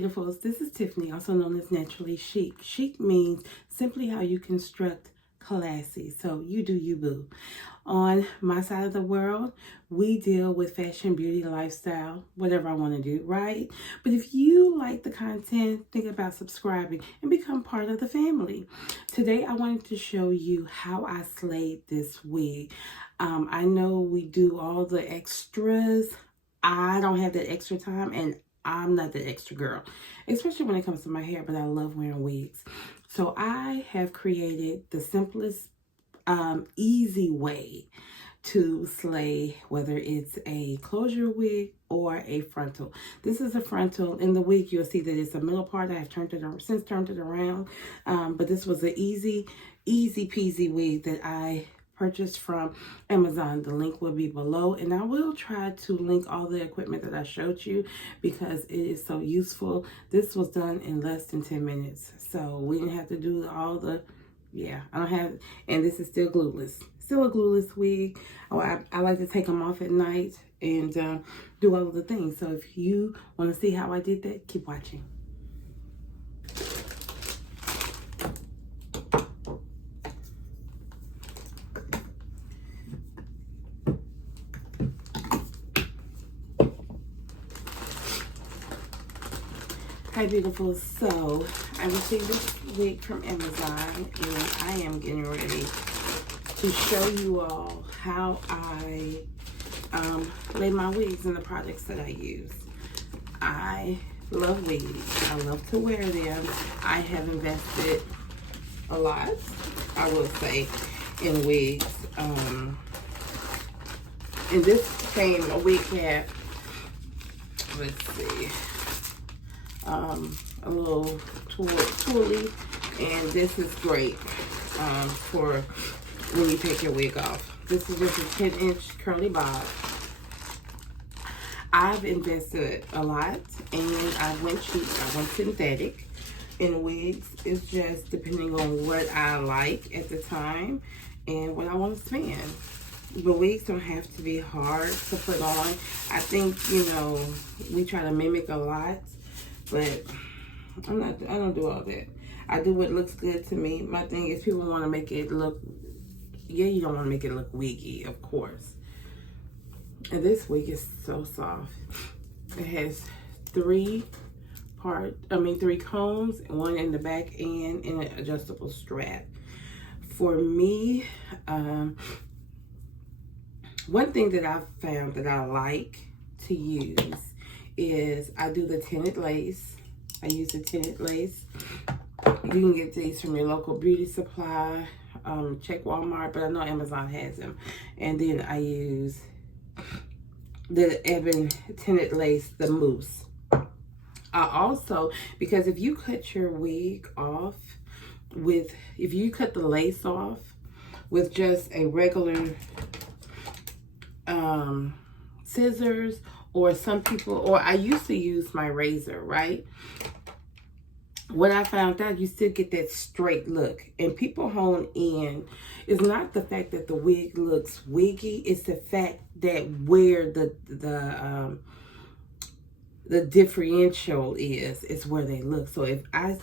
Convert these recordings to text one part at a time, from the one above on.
beautifuls, this is Tiffany, also known as Naturally Chic. Chic means simply how you construct classy. So you do you, boo. On my side of the world, we deal with fashion, beauty, lifestyle, whatever I want to do, right? But if you like the content, think about subscribing and become part of the family. Today, I wanted to show you how I slayed this wig. I know we do all the extras. I don't have that extra time, and I'm not the extra girl, especially when it comes to my hair, but I love wearing wigs. So I have created the simplest, easy way to slay, whether it's a closure wig or a frontal. This is a frontal. In the wig, you'll see that it's a middle part. I have turned it around, but this was an easy peasy wig that I purchased from Amazon. The link will be below, and I will try to link all the equipment that I showed you because it is so useful. This was done in less than 10 minutes, so we didn't have to do all the, I don't have, and this is still glueless. Still a glueless wig. I like to take them off at night and do all of the things. So if you want to see how I did that, keep watching. Hi beautiful, so I received this wig from Amazon and I am getting ready to show you all how I lay my wigs and the products that I use. I love wigs. I love to wear them. I have invested a lot, I will say, in wigs. And this came a wig cap, let's see, a little toolie, and this is great for when you take your wig off. This is just a 10-inch curly bob. I've invested a lot, and I went cheap. I went synthetic in wigs. It's just depending on what I like at the time and what I want to spend. But wigs don't have to be hard to put on. I think, you know, we try to mimic a lot, but I don't do all that. I do what looks good to me. My thing is, people want to make it look, you don't want to make it look wiggy, of course. And this wig is so soft. It has three combs, one in the back and an adjustable strap. For me, one thing that I've found that I like to use is I do the tinted lace. I use the tinted lace. You can get these from your local beauty supply. Check Walmart, but I know Amazon has them. And then I use the ebony tinted lace, the mousse. I also, because if you cut your wig off with, if you cut the lace off with just a regular scissors, or some people, or I used to use my razor, right? What I found out, you still get that straight look, and people hone in. It's not the fact that the wig looks wiggy, it's the fact that where the differential is where they look. So if I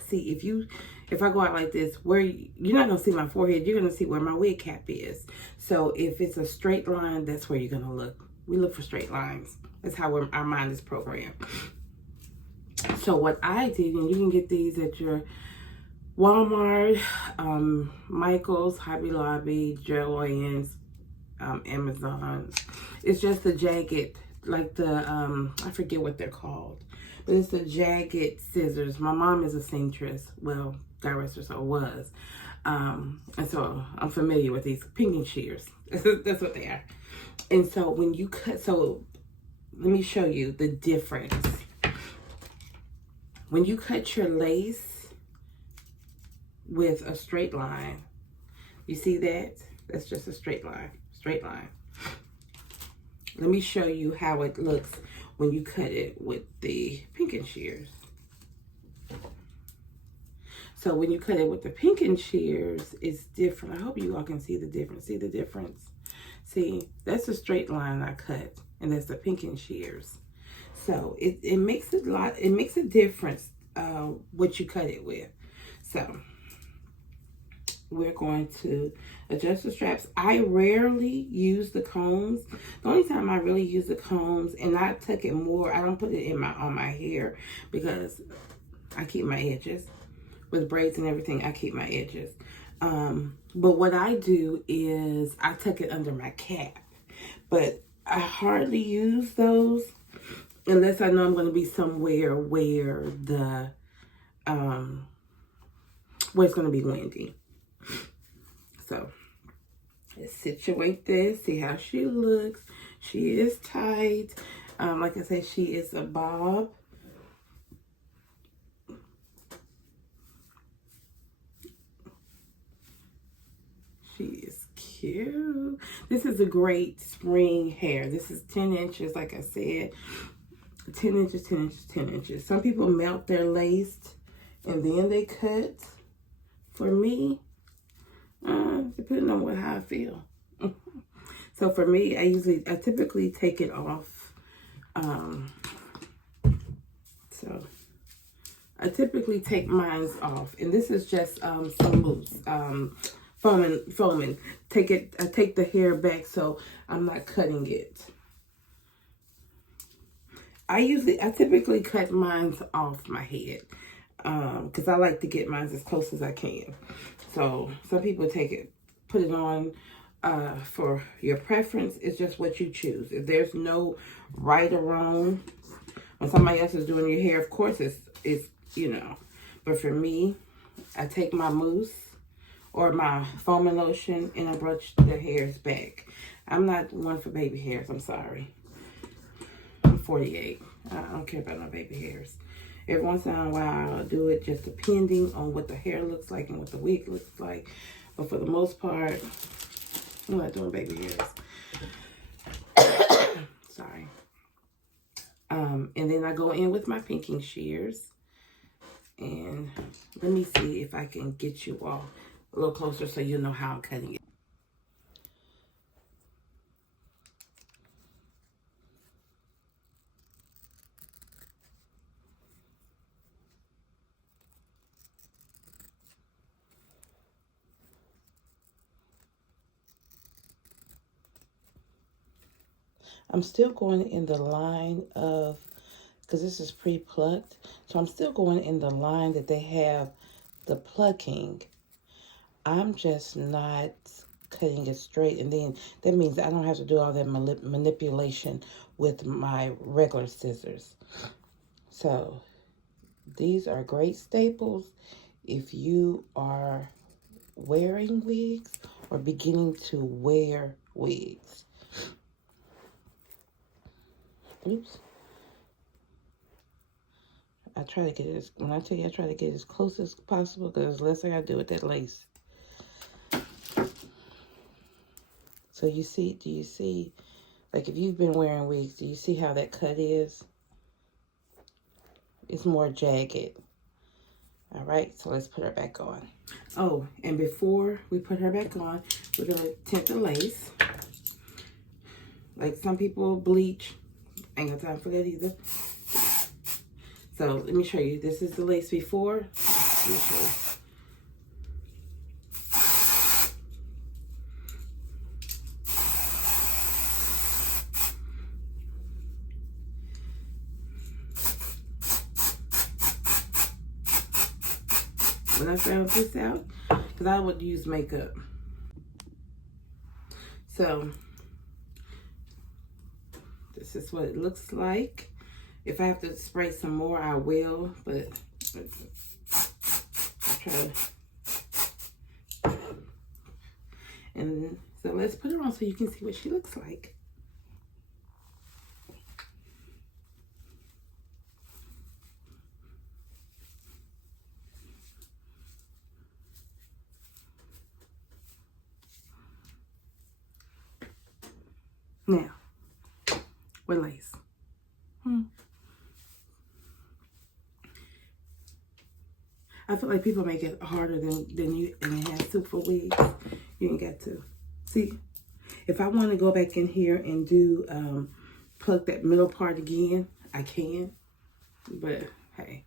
go out like this, where you're not gonna see my forehead, you're gonna see where my wig cap is. So if it's a straight line, that's where you're gonna look. We look for straight lines. That's how our mind is programmed. So what I did, and you can get these at your Walmart, Michael's, Hobby Lobby, Joann's, Amazon. It's just the jagged, like the, I forget what they're called, but it's the jagged scissors. My mom is a seamstress, well, director, so was. And so I'm familiar with these pinking shears. That's what they are. And so when you cut, so let me show you the difference. When you cut your lace with a straight line, you see that? That's just a straight line, Let me show you how it looks when you cut it with the pinking shears. So when you cut it with the pinking shears, it's different. I hope you all can see the difference. See the difference? See, that's a straight line I cut, and that's the pinking shears. So it makes a difference what you cut it with. So we're going to adjust the straps. I rarely use the combs. The only time I really use the combs, and I tuck it more, I don't put it in on my hair because I keep my edges. With braids and everything, I keep my edges. But what I do is I tuck it under my cap. But I hardly use those unless I know I'm going to be somewhere where where it's going to be windy. So let's situate this, see how she looks. She is tight. Like I said, she is a bob. She is cute. This is a great spring hair. This is 10 inches, like I said. 10 inches, 10 inches, 10 inches. Some people melt their lace and then they cut. For me, depending on how I feel. So for me, I typically take it off. So I typically take mine off, and this is just some mousse, foaming. I take the hair back so I'm not cutting it. I typically cut mine off my head because I like to get mine as close as I can. So some people put it on for your preference. It's just what you choose. If there's no right or wrong, when somebody else is doing your hair, of course it's you know. But for me, I take my mousse or my foaming lotion and I brush the hairs back. I'm not one for baby hairs. I'm sorry. I'm 48. I don't care about no baby hairs. Every once in a while, I'll do it just depending on what the hair looks like and what the wig looks like. But for the most part, I'm not doing baby hairs. Sorry. And then I go in with my pinking shears. And let me see if I can get you all a little closer so you know how I'm cutting it. I'm still going in the line of, because this is pre-plucked, so I'm still going in the line that they have the plucking. I'm just not cutting it straight, and then that means I don't have to do all that manipulation with my regular scissors. So these are great staples if you are wearing wigs or beginning to wear wigs. Oops. I try to get it, when I tell you I try to get as close as possible because less I gotta do with that lace. So do you see, like if you've been wearing wigs, do you see how that cut is? It's more jagged. All right, so let's put her back on. Oh, and before we put her back on, we're gonna tint the lace. Like some people bleach. Ain't got time for that either. So let me show you. This is the lace before. Let me show you. When I found this out, because I would use makeup. So this is what it looks like. If I have to spray some more, I will, but I'll try to. And so let's put her on so you can see what she looks like. Now, with lace. I feel like people make it harder than you, and it has to for wigs. You ain't got to. See, if I want to go back in here and do pluck that middle part again, I can, but hey.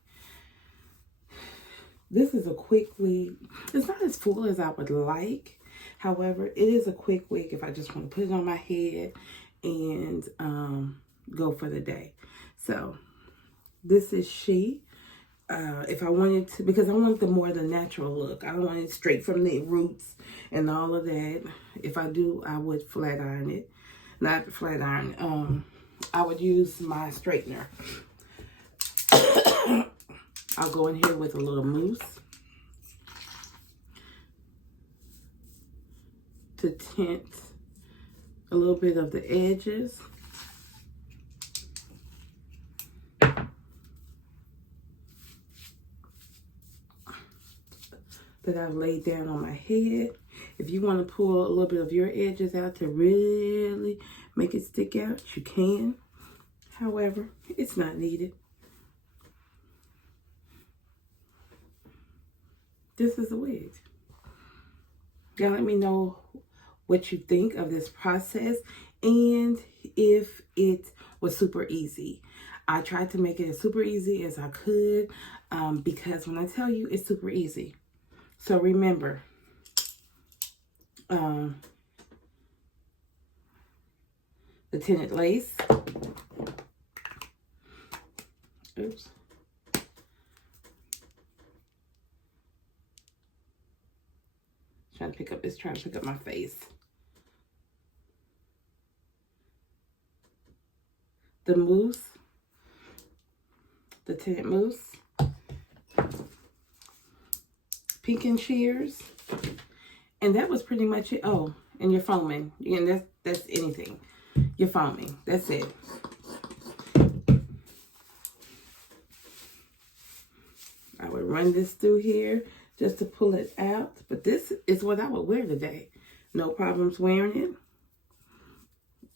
This is a quick wig. It's not as full as I would like. However, it is a quick wig if I just want to put it on my head and go for the day. So this is she. If I wanted to, because I want the natural look. I don't want it straight from the roots and all of that. If I do, I would flat iron it. Not flat iron. I would use my straightener. I'll go in here with a little mousse to tint a little bit of the edges. That I've laid down on my head. If you want to pull a little bit of your edges out to really make it stick out, you can. However, it's not needed. This is a wig. Y'all let me know what you think of this process and if it was super easy. I tried to make it as super easy as I could because when I tell you it's super easy. So remember, the tinted lace. Oops. Trying to pick up my face. The mousse, the tinted mousse, pink and shears, and that was pretty much it. Oh, and you're foaming, and that's anything. You're foaming. That's it. I would run this through here just to pull it out. But this is what I would wear today. No problems wearing it.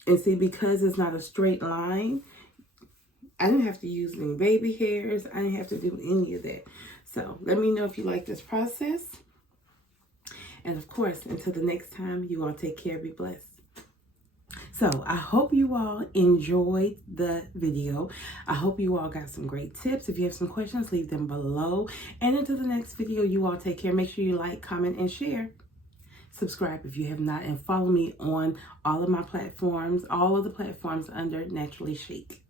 And see, because it's not a straight line, I didn't have to use any baby hairs. I didn't have to do any of that. So let me know if you like this process. And of course, until the next time, you all take care, be blessed. So I hope you all enjoyed the video. I hope you all got some great tips. If you have some questions, leave them below. And until the next video, you all take care. Make sure you like, comment, and share. Subscribe if you have not, and follow me on all of my platforms, all of the platforms under Naturally Chic.